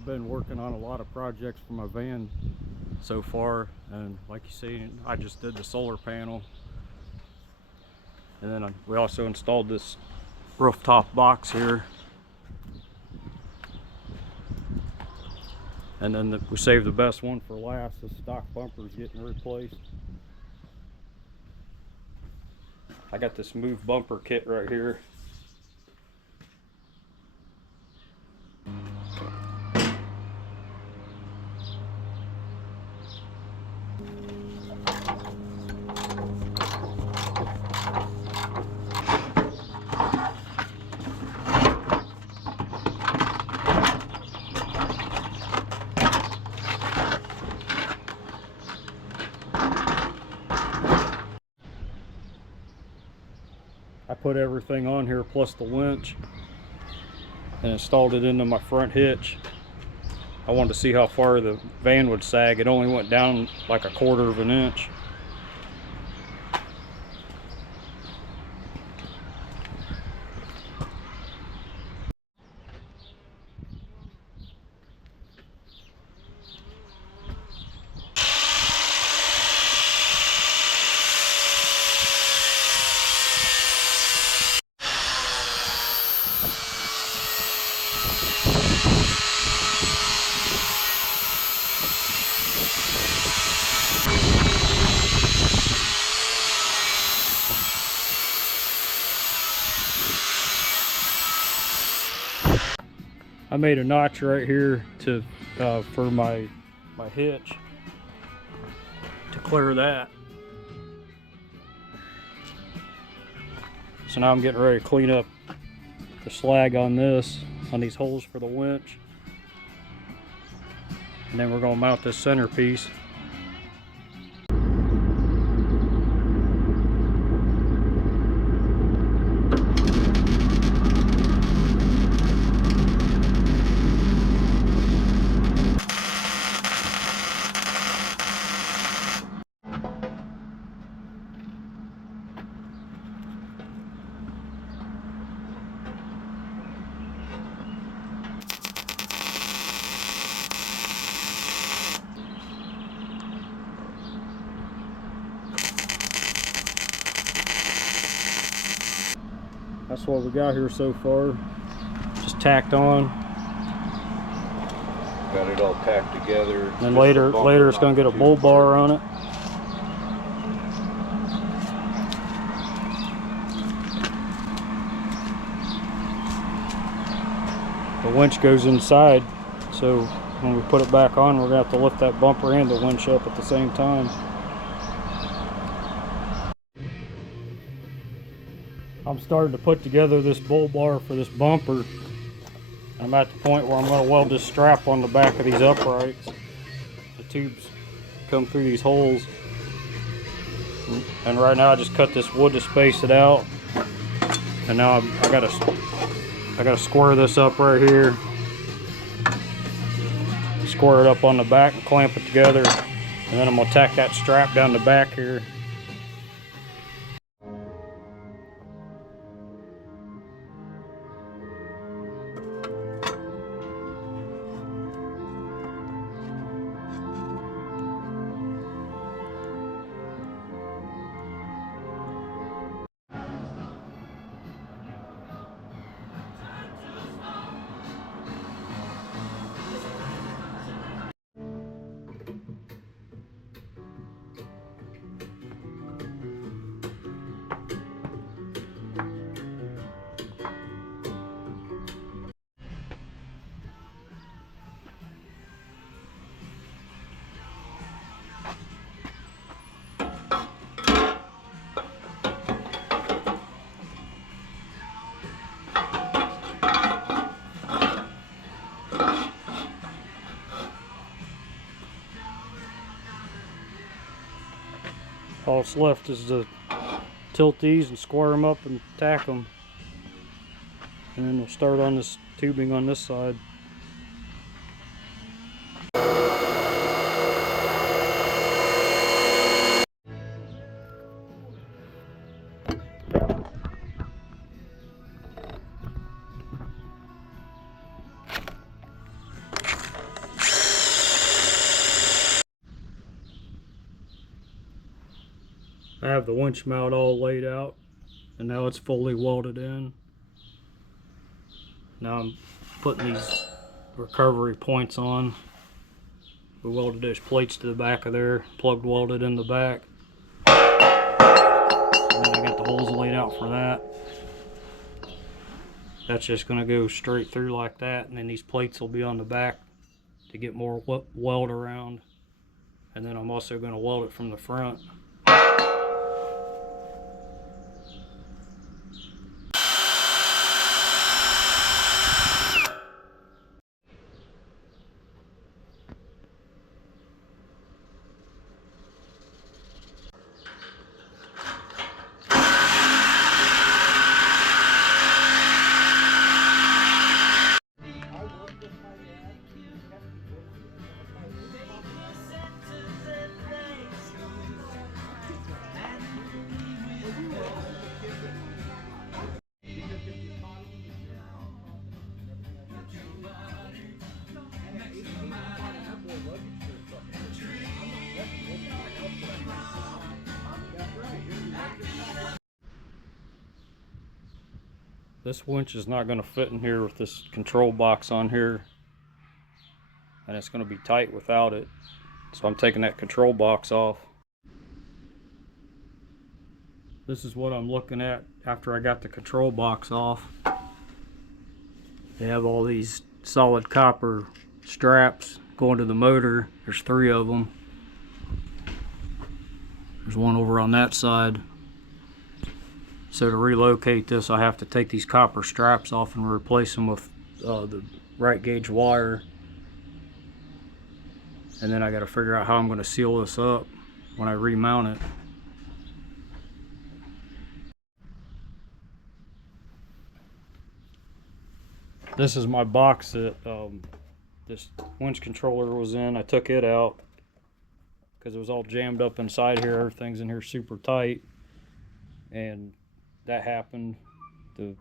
I've been working on a lot of projects for my van so far, and like you see, I just did the solar panel, and then we also installed this rooftop box here, and then we saved the best one for last. The stock bumper is getting replaced. I got this move bumper kit right here. I put everything on here plus the winch and installed it into my front hitch. I wanted to see how far the van would sag. It only went down like 1/4 of an inch. I made a notch right here to for my hitch to clear that. So now I'm getting ready to clean up the slag on these holes for the winch, and then we're going to mount this centerpiece. That's what we got here so far. Just tacked on. Got it all tacked together. And then later it's going to get a bull bar on it. The winch goes inside, so when we put it back on, we're going to have to lift that bumper and the winch up at the same time. I'm starting to put together this bull bar for this bumper. I'm at the point where I'm going to weld this strap on the back of these uprights. The tubes come through these holes, and right now I just cut this wood to space it out. And now I gotta square this up right here, square it up on the back and clamp it together, and then I'm gonna tack that strap down the back here. All that's left is to tilt these and square them up and tack them, and then we'll start on this tubing on this side. have the winch mount all laid out, and now it's fully welded in. Now I'm putting these recovery points on. We welded those plates to the back of there, plug welded in the back. And then I got the holes laid out for that. That's just going to go straight through like that, and then these plates will be on the back to get more weld around. And then I'm also going to weld it from the front. This winch is not going to fit in here with this control box on here, and it's going to be tight without it. So I'm taking that control box off. This is what I'm looking at after I got the control box off. They have all these solid copper straps going to the motor. There's 3 of them. There's one over on that side. So to relocate this, I have to take these copper straps off and replace them with the right gauge wire. And then I got to figure out how I'm going to seal this up when I remount it. This is my box that this winch controller was in. I took it out because it was all jammed up inside here. Everything's in here super tight, and that happened. The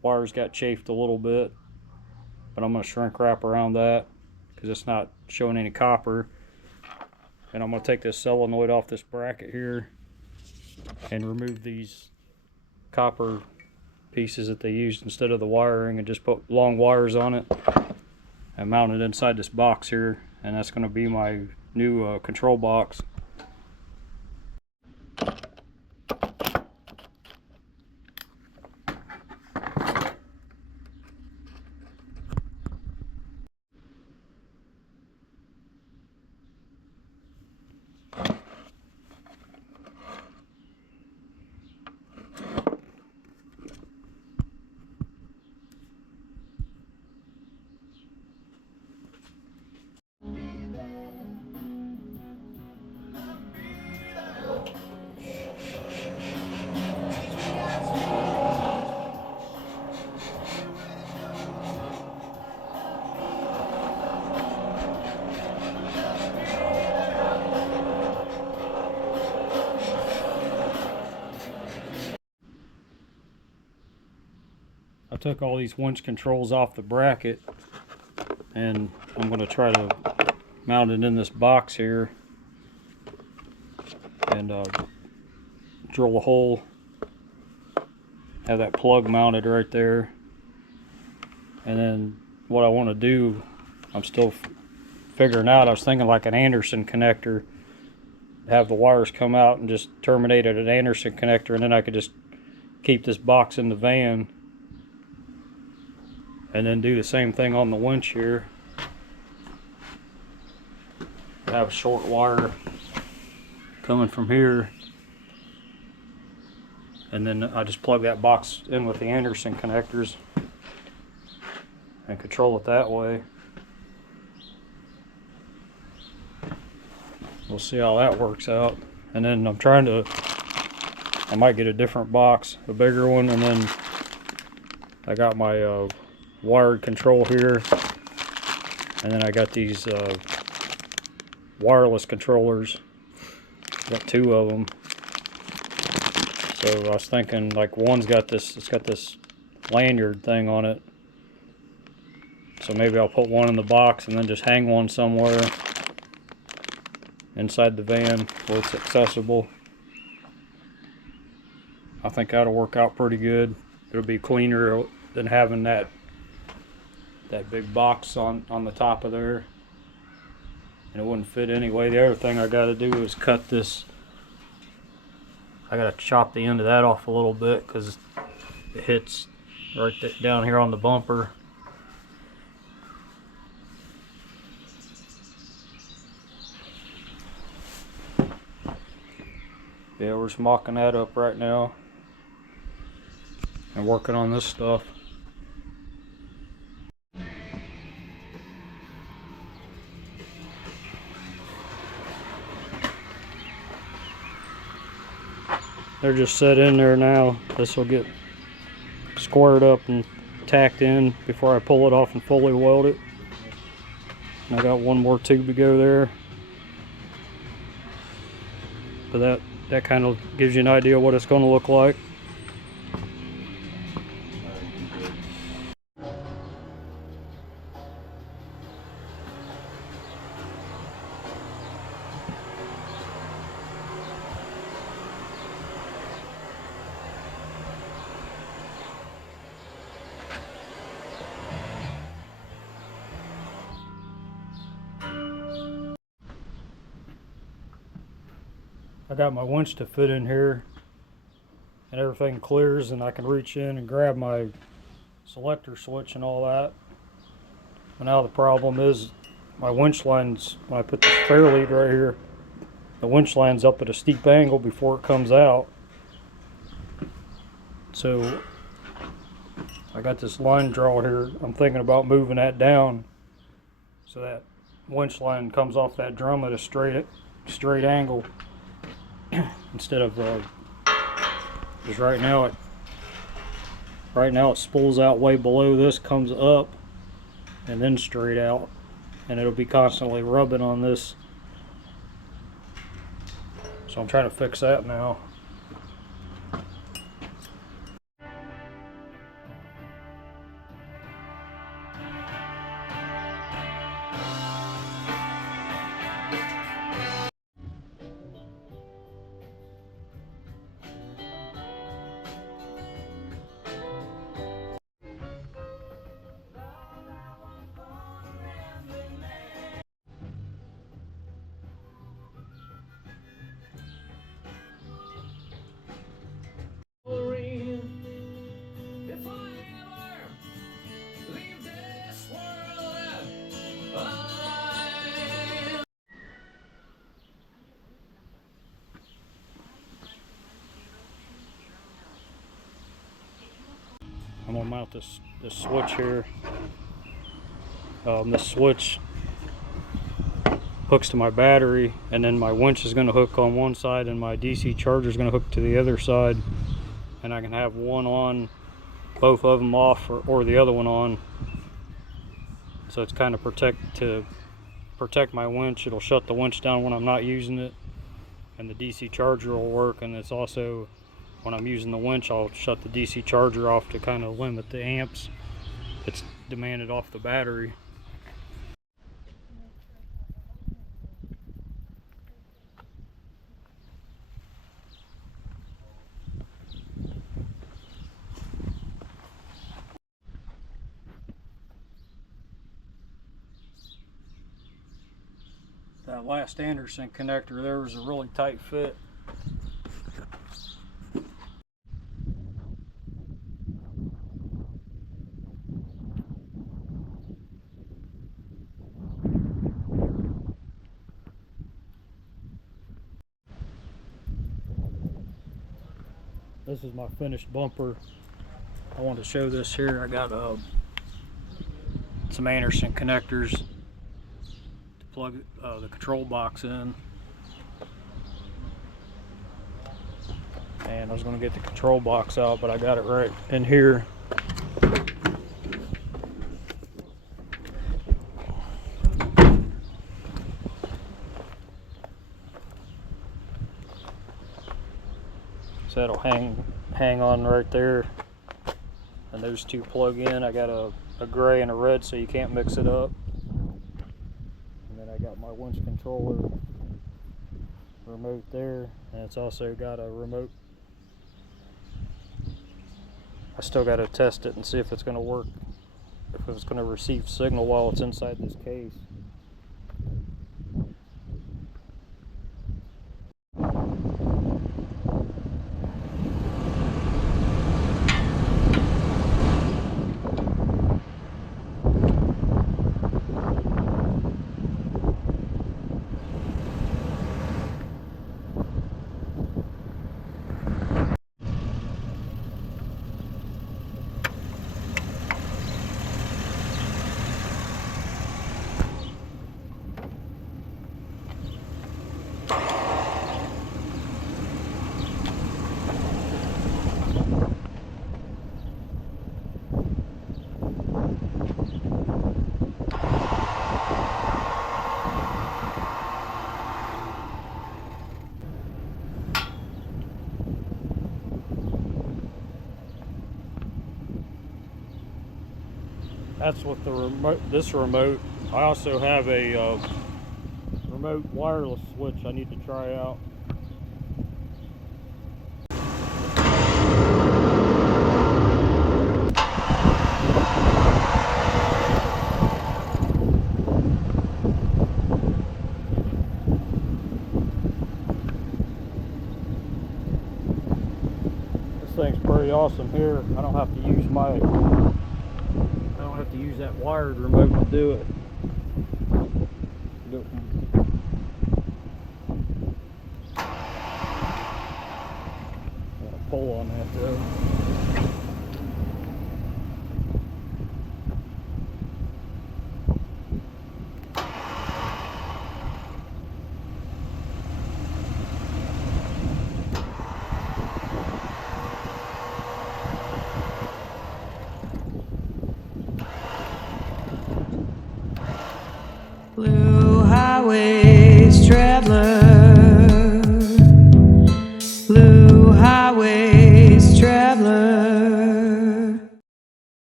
wires got chafed a little bit, but I'm going to shrink wrap around that because it's not showing any copper. And I'm going to take this solenoid off this bracket here and remove these copper pieces that they used instead of the wiring, and just put long wires on it and mount it inside this box here. And that's going to be my new control box. I took all these winch controls off the bracket, and I'm going to try to mount it in this box here and drill a hole, have that plug mounted right there. And then what I want to do, I'm still figuring out. I was thinking like an Anderson connector, have the wires come out and just terminate at an Anderson connector, and then I could just keep this box in the van and then do the same thing on the winch here. Have a short wire coming from here, and then I just plug that box in with the Anderson connectors and control it that way. We'll see how that works out. And then I might get a different box, a bigger one, and then I got my wired control here, and then I got these wireless controllers. Got 2 of them. So I was thinking, like, one's got this, it's got this lanyard thing on it, so maybe I'll put one in the box and then just hang one somewhere inside the van where it's accessible. I think that'll work out pretty good. It'll be cleaner than having that big box on the top of there, and it wouldn't fit anyway. The other thing I got to do is cut this. I got to chop the end of that off a little bit because it hits right down here on the bumper. Yeah, we're just mocking that up right now and working on this stuff. They're just set in there now. This will get squared up and tacked in before I pull it off and fully weld it. And I got one more tube to go there. But that kind of gives you an idea of what it's going to look like. I got my winch to fit in here and everything clears, and I can reach in and grab my selector switch and all that. But now the problem is my winch line's, when I put the fair lead right here, the winch line's up at a steep angle before it comes out. So I got this line draw here. I'm thinking about moving that down so that winch line comes off that drum at a straight angle. Instead of because right now it spools out way below this, comes up and then straight out, and it'll be constantly rubbing on this. So I'm trying to fix that now. I'm gonna mount this switch here. This switch hooks to my battery, and then my winch is gonna hook on one side, and my DC charger is gonna hook to the other side, and I can have one on, both of them off, or the other one on. So it's kind of to protect my winch. It'll shut the winch down when I'm not using it, and the DC charger will work. And it's also, when I'm using the winch, I'll shut the DC charger off to kind of limit the amps it's demanded off the battery. That last Anderson connector there was a really tight fit. This is my finished bumper. I want to show this here. I got some Anderson connectors to plug the control box in. And I was going to get the control box out, but I got it right in here. So that'll hang on right there, and those two plug in. I got a gray and a red, so you can't mix it up. And then I got my winch controller remote there, and it's also got a remote I still got to test it and see if it's going to work, if it's going to receive signal while it's inside this case. That's what the remote, this remote. I also have a remote wireless switch I need to try out. This thing's pretty awesome here. I don't have to use that wired remote to do it. Pull on that though.